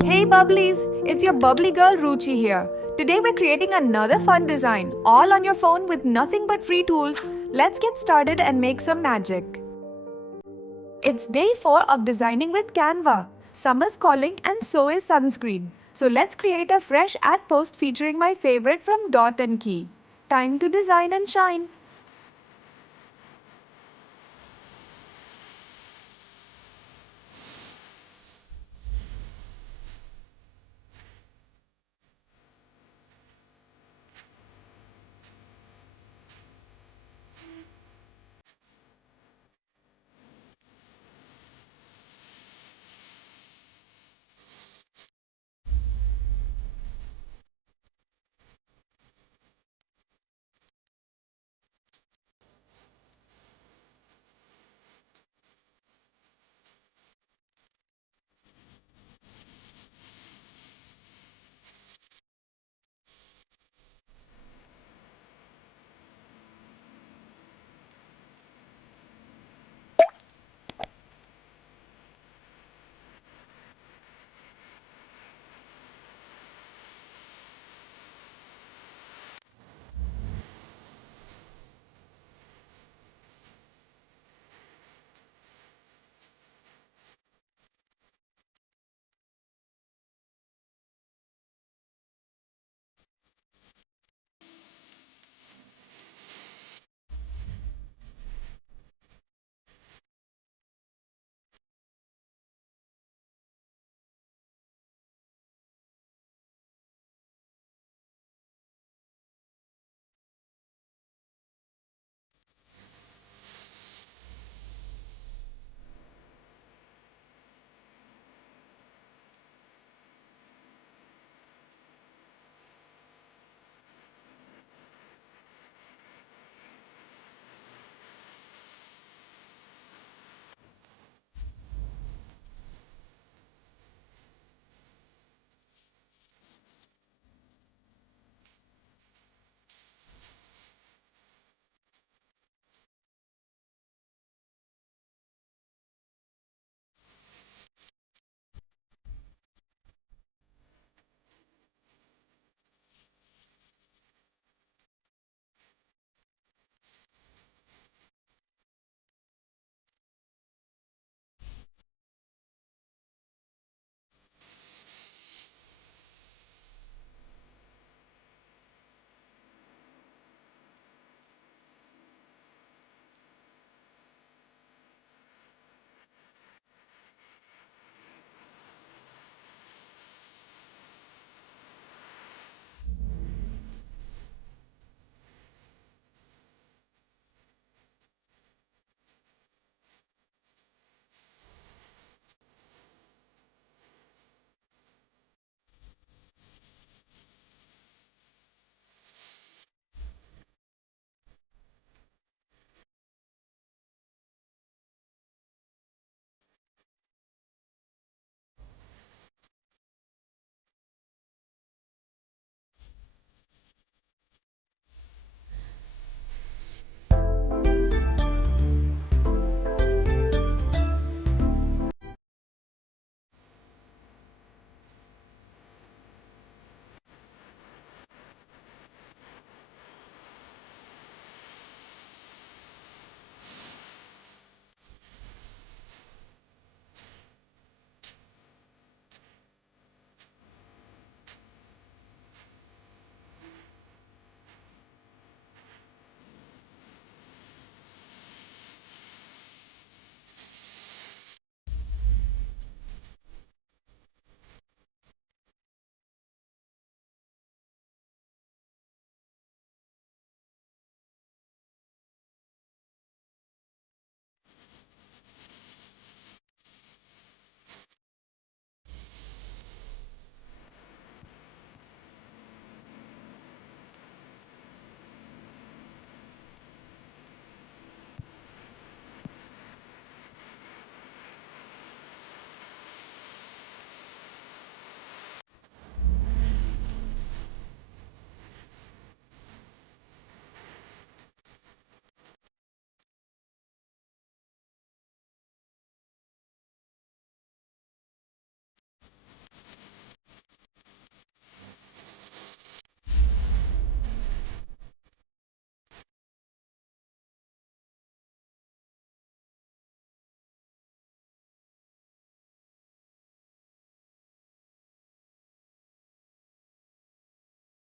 Hey Bubblies, it's your bubbly girl Ruchi here. Today we're creating another fun design, all on your phone with nothing but free tools. Let's get started and make some magic. It's day 4 of designing with Canva. Summer's calling and so is sunscreen. So let's create a fresh ad post featuring my favorite from Dot and Key. Time to design and shine.